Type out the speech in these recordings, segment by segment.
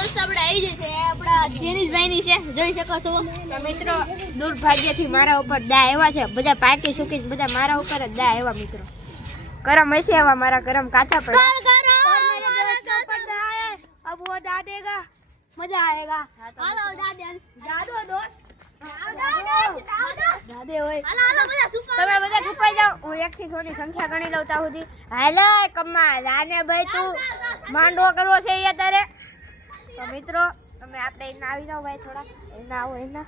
દોસ્તો આપણે આવી જશે આપણા જેનીશભાઈની છે જોઈ શકો છો તો મિત્રો દુર્ભાગ્યથી મારા ઉપર દા આવ્યા છે બધા પાકી સુકી બધા મારા ઉપર જ દા આવ્યા મિત્રો કરમ હશે આવા મારા કરમ કાચા પડે अब वो दा देगा मजा आएगा हेलो दादो दोस्त દાદે હોય તમે બધા છુપાઈ જાઓ હું 1 થી 100 ની સંખ્યા ગણી લઉં તા સુધી હાલે કમ્મા રાને ભાઈ તું માંડવો કરવો છે એ તારે તો મિત્રો તમે આપણે એના આવી જાઓ ભાઈ થોડા એના આવો એના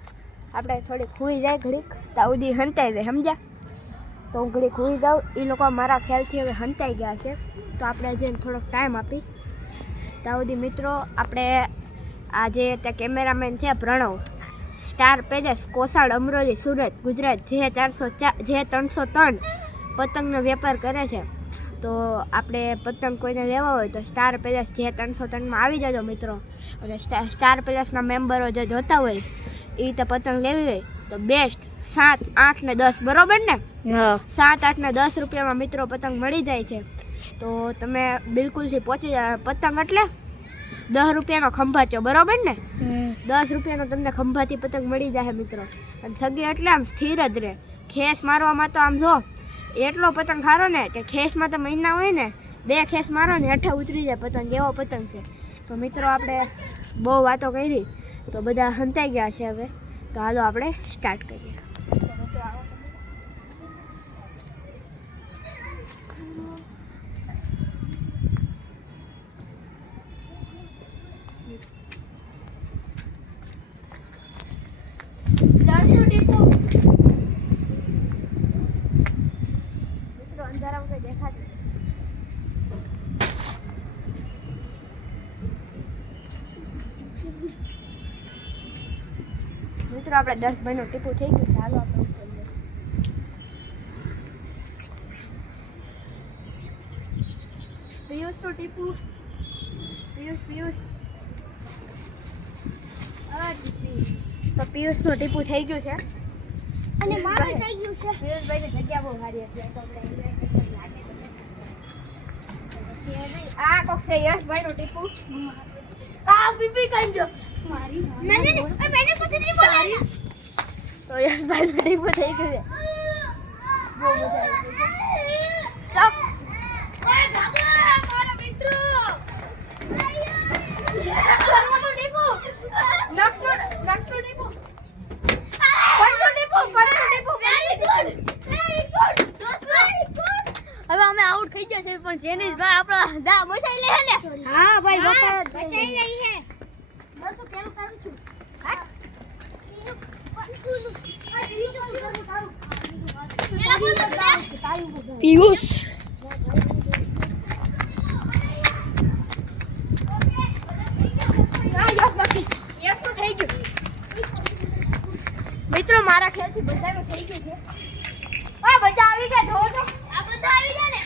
આપણે થોડી ખુઈ જાય ઘડીક તા સુધી હંતાઈ જાય સમજ્યા તો હું ઘડીક ખુઈ જાઉં એ લોકો મારા ખ્યાલથી હવે હંતાઈ ગયા છે તો આપણે જઈને થોડોક ટાઈમ આપી તા સુધી મિત્રો આપણે આજે તે કેમેરામેન છે પ્રણવ સ્ટાર પેલેસ કોસાડ અમરોલી સુરત ગુજરાત જે 303 પતંગનો વેપાર કરે છે તો આપણે પતંગ કોઈને લેવા હોય તો સ્ટાર પેલેસ જે 303માં આવી જજો મિત્રો અને સ્ટાર પેલેસના મેમ્બરો જે જોતા હોય એ તો પતંગ લેવી હોય તો બેસ્ટ 7, 8 ને 10 બરોબર ને 7, 8 ને 10 રૂપિયામાં મિત્રો પતંગ મળી જાય છે તો તમે બિલકુલથી પહોંચી જાય પતંગ એટલે 10 રૂપિયાનો ખંભાત્યો બરોબર ને 10 રૂપિયાનો તમને ખંભાતી પતંગ મળી જાય મિત્રો અને સગી એટલે આમ સ્થિર જ રહે ખેસ મારવામાં તો આમ જો એટલો પતંગ ખારો ને કે ખેસમાં તો મહિના હોય ને 2 ખેસ મારો ને હેઠે ઉતરી જાય પતંગ એવો પતંગ છે તો મિત્રો આપણે બહુ વાતો કરી તો બધા હંતાઈ ગયા છે હવે તો હાલો આપણે સ્ટાર્ટ કરીએ મિત્રો આપણે 10 ભાઈનું ટીપું થઈ ગયું છે હાલો આપણે પિયુષનું ટીપું પિયુષ તો પિયુષનું ટીપું થઈ ગયું છે અને મારું થઈ ગયું છે પિયુષભાઈની જગ્યા બહુ સારી હતી તો આ કોક છે યશભાઈનું ટીપું આ બીબી કંજો મારી નહીં મેને कुछ नहीं बोला तो यार भाई बड़ी बताई क्यों है वो बताई सब ओए भागो मारा मित्र परमाणु डिपो नक्सनो डिपो वेरी गुड दोस्त હવે અમે આઉટ થઈ ગયા છે પણ જેનીશભાઈ આપણા દા બચાઈ લે હે ને હા ભાઈ બચાઈ લઈ હે બસ પેલું કરું છું પિયુષ મિત્રો મારા ખ્યાલથી બધાનું થઈ ગયું છે ઓય બધા આવી ગયા જો તો આ બધા આવી ગયા ને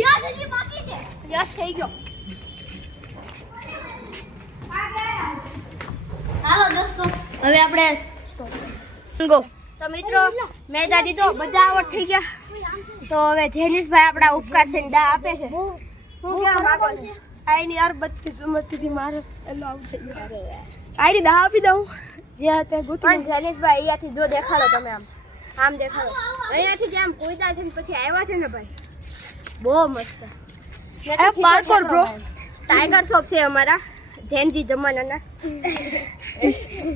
યસ હજી બાકી છે યસ થઈ ગયો હાલો દોસ્તો હવે આપણે ગો તો મિત્રો મેં દા દીધો બધા આવડ થઈ ગયા તો હવે જેનીશભાઈ આપણા ઉપકાર છે દા આપે છે હું કેવા માંગો છો આઈની યાર બદકિસ્મતીથી મારે એલો આઉટ થઈ ગયો આઈની દા આપી દઉં જે તે ગોતી પણ જેનીશભાઈ અહીંયાથી જો દેખાડો તમે આમ દેખાડો અહીંયાથી જેમ કૂદા છે ને પછી આવ્યા છે ને ભાઈ બહુ મસ્ત એ પાર્કોર બ્રો ટાઈગર શોપ છે અમારા જેનજી જમાનાના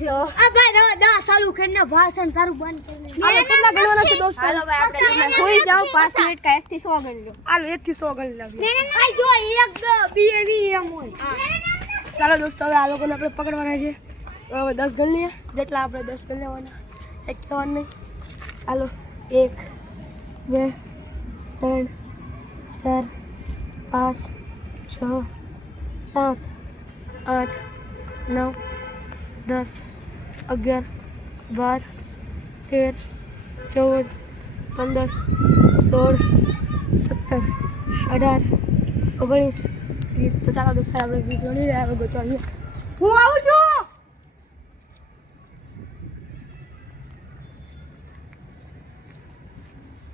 તો આ ભાઈ રવા દા ચાલુ કરીને ભાષણ તારું બંધ કરીને આ કેટલા ગણવાના છે દોસ્તો હાલો ભાઈ આપણે કોઈ જાવ 5 મિનિટ કા 1 થી 100 ગણી લો હાલો 1 થી 100 ગણી લાવીએ આ જો 1 બીએવી એમ હોય ચાલો દોસ્તો હવે આ લોકોને આપણે પકડવાના છે હવે 10 ગણ લઈએ જેટલા આપણે 10 ગણ લેવાના એક થવાનું નહીં હાલો 1 2 3 4 5 6 7 8 9 10 11 12 13 14 15 16 17 18 19 20 તો ચાલો દોસ્તો આપણે 20 ગણી રહ્યા હવે ગોતવાની હું આવું છું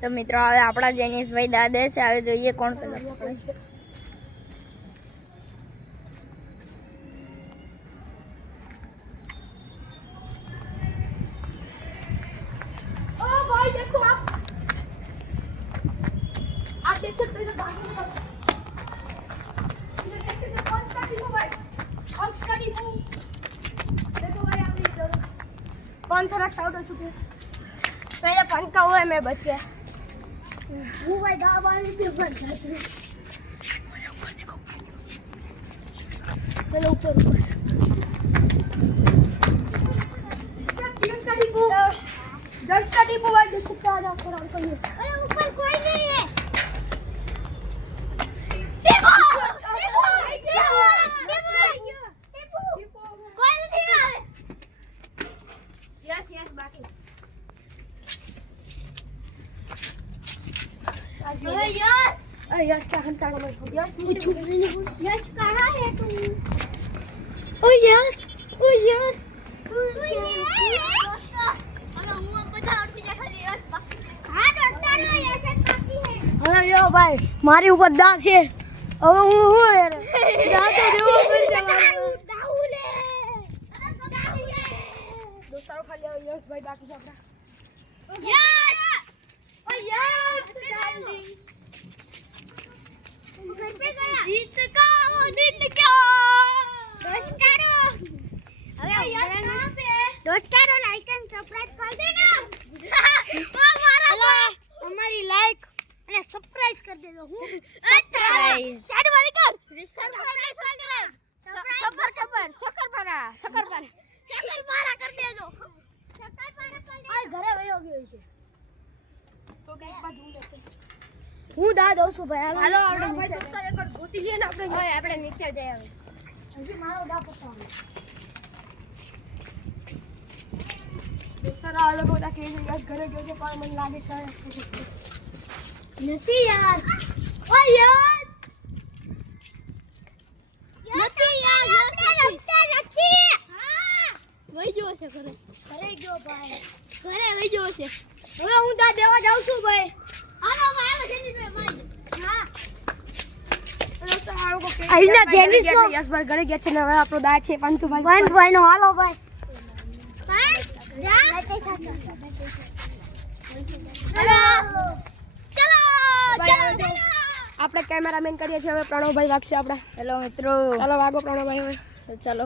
તો મિત્રો હવે આપણા જેનીશભાઈ દાદે છે હવે જોઈએ કોણ પહેલા પકડે છે कौन था रक्षा उठ चुके पहले पंखा हुआ मैं बच गया वो भाई दाबाने पे बंद था चलो ऊपर दस का डिपो वाले दिखता आ जाओ अंकल अरे ऊपर कोई नहीं है डिपो कोई नहीं है यस बाकी यस क्या हम ताड़ा मत यस कुछ नहीं यस कहां है तू ओ यस हेलो यो भाई मारी ऊपर दांत है अब હું યાર દાંત દેવો પડશે દાઉલે દોસ્તારો ખાલી યસ ભાઈ બાકી છે આપડા યસ ઓ યસ ડાર્લિંગ जीत का दिल क्या दोस्तारो હવે યસ કહાં पे दोस्तारो लाइक एंड सब्सक्राइब कर देना ओ मारा हमारी लाइक અને સબસ્ક્રાઇબ કરી દેજો હું સબસ્ક્રાઇબ ચાડ વાળી કર સબસ્ક્રાઇબ શકરપારા કરી દેજો શકરપારા કરી આ ઘરે વયો ગયો છે તો કઈક બાદ હું લેતે હું દા દઉં છું ભાઈ હાલો આપણે ભાઈ દોસ્તો એક ગોતી છે ને આપણે નીચે જઈ આવે હજી મારો દા પકડો દોસ્તો આ લોકો તા કે યસ ઘરે ગયો છે પણ મને લાગે છે નથી યાર ઓ યાર નથી યાર નથી હા વઈ ગયો છે ઘરે ગયો ભાઈ ઘરે વઈ ગયો છે હવે હું તા દેવા જાઉં છું ભાઈ હાલો હાલો જેની ભાઈ હા દોસ્તો આ લોકો કે આઈના જેની યસ ભાઈ ઘરે ગયા છે ને હવે આપણો દા છે પંતુભાઈ નો હાલો ભાઈ જા આપણે કેમેરામેન કરીએ છીએ હવે પ્રણવભાઈ વાગશે આપણે હેલો મિત્રો ચાલો વાગો પ્રણવભાઈ હવે ચાલો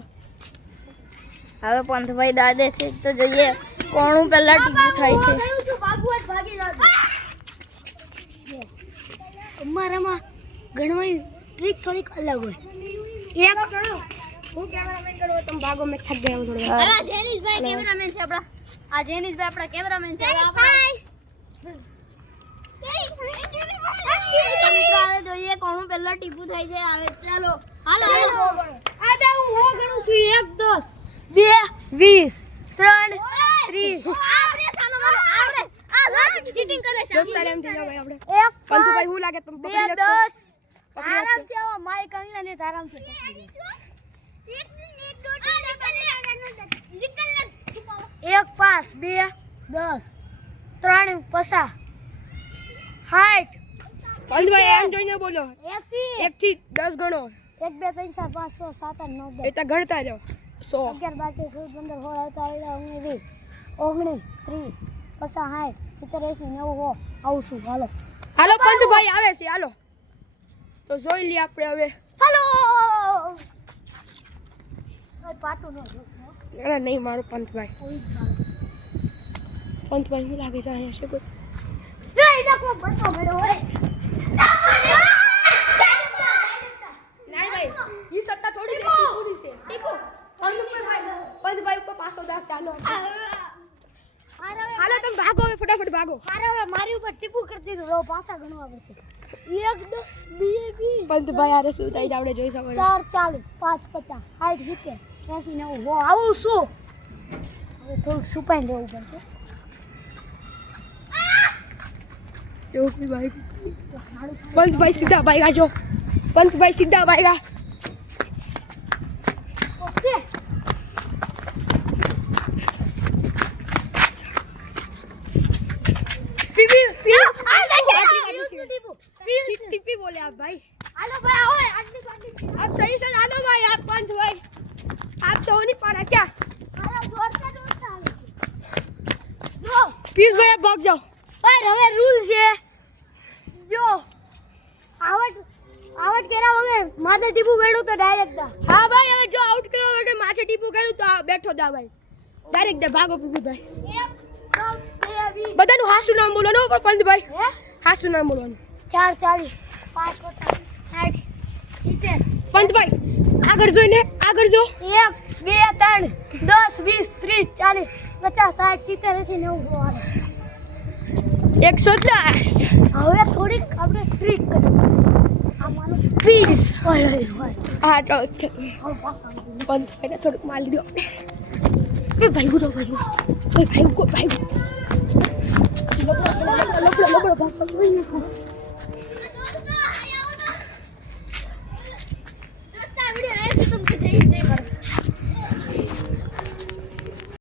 હવે પંથભાઈ દાદે છે તો જોઈએ કોણું પહેલા ટીપું થાય છે અમારામાં ગણવાની ટ્રીક થોડીક અલગ હોય એક હું કેમેરામેન કરું તમે ભાગો મેં થક ગયા હું થોડું અરે જેનીશભાઈ કેમેરામેન છે આપડા આ જેનીશભાઈ આપડા કેમેરામેન છે આપણે હવે જોઈએ કોણું પહેલા ટીપું થાય છે હવે ચાલો હાલો આ બે હું હો ગણું છું 1 10 2 20 3 30 આપણે સાનો માનો આપણે આ ચીટિંગ કરે છે દોસ્ત એમ થઈ જાવ ભાઈ આપણે પંતુભાઈ હું લાગે તમે પકડી રાખશો આરામથી આવો માઈક અહીંયા ને આરામથી પકડી એક 5 2 10 3 50 60 પંતુભાઈ એમ જોઈને બોલો 80 1 થી 10 ગણો 1 2 3 4 5 6 7 8 9 10 એ તો ગણતા જાઓ 100 11 12 13 14 15 16 17 18 19 20 50 60 70 80 90 આવું છું હાલો હાલો પંતુભાઈ આવે છે હાલો તો જોઈ લઈએ આપણે હવે હાલો પાટો ન ના નહીં મારું પંતુભાઈ હું લાગે છે અહીંયા છે કોઈ નહીં ના કોઈ બતો મેરો હોય નહીં ભાઈ ये सत्ता थोड़ी से पूरी से टीपू पंतभाई ऊपर 510 ચાલો હાલો તમે ભાગો હવે ફટાફટ ભાગો હારે હવે મારી ઉપર ટીપુ કરી દીધું રો પાછા ગણવા પડશે 1 10 2 20 પંતભાઈ આરે શું થાય આપણે જોઈ શકો 4 40 5 50 60 70 80 90 હો આવું શું હવે થોડું સુપાઈને રહેવું પડશે જોકી ભાઈ પંતભાઈ સીધા ભાઈ ગાજો પંતભાઈ સીધા ભાઈ ઓકે પીપી આ पीपी बोले आप भाई। हेलो भाई आओ आप सही से डालो भाई आप पंच भाई आप सो नहीं पा रहा क्या? पीस भाई आप भाग जाओ पर हमें रूल्स है जो आवट आवट केरा वगे माथे टीपू बेडो तो डायरेक्ट दा। हां भाई હવે જો આઉટ કર્યો વગે માથે ટીપુ કર્યું તો બેઠો દા ભાઈ ડાયરેક્ટ દે ભાગો પીપીભાઈ. બધાનું હાસું નામ બોલવાનું પણ પંતભાઈ હાસું નામ બોલવાનું. 4 40 5 50 પંતભાઈ આગળ જોઈને આગળ જો. 1 2 3 10 20 30 40 50 60 70 80 90 110. હવે થોડીક આપણે ટ્રીક કરવી આમાંનું 20 હોય હા તો હવે પાછા પંતભાઈને થોડુંક માર લીધું આપણે. એ ભાઈ ગુડો ભાઈ લબડો ભાગ દોસ્ત આ વિડિયો રહે તો તમને જઈ કરો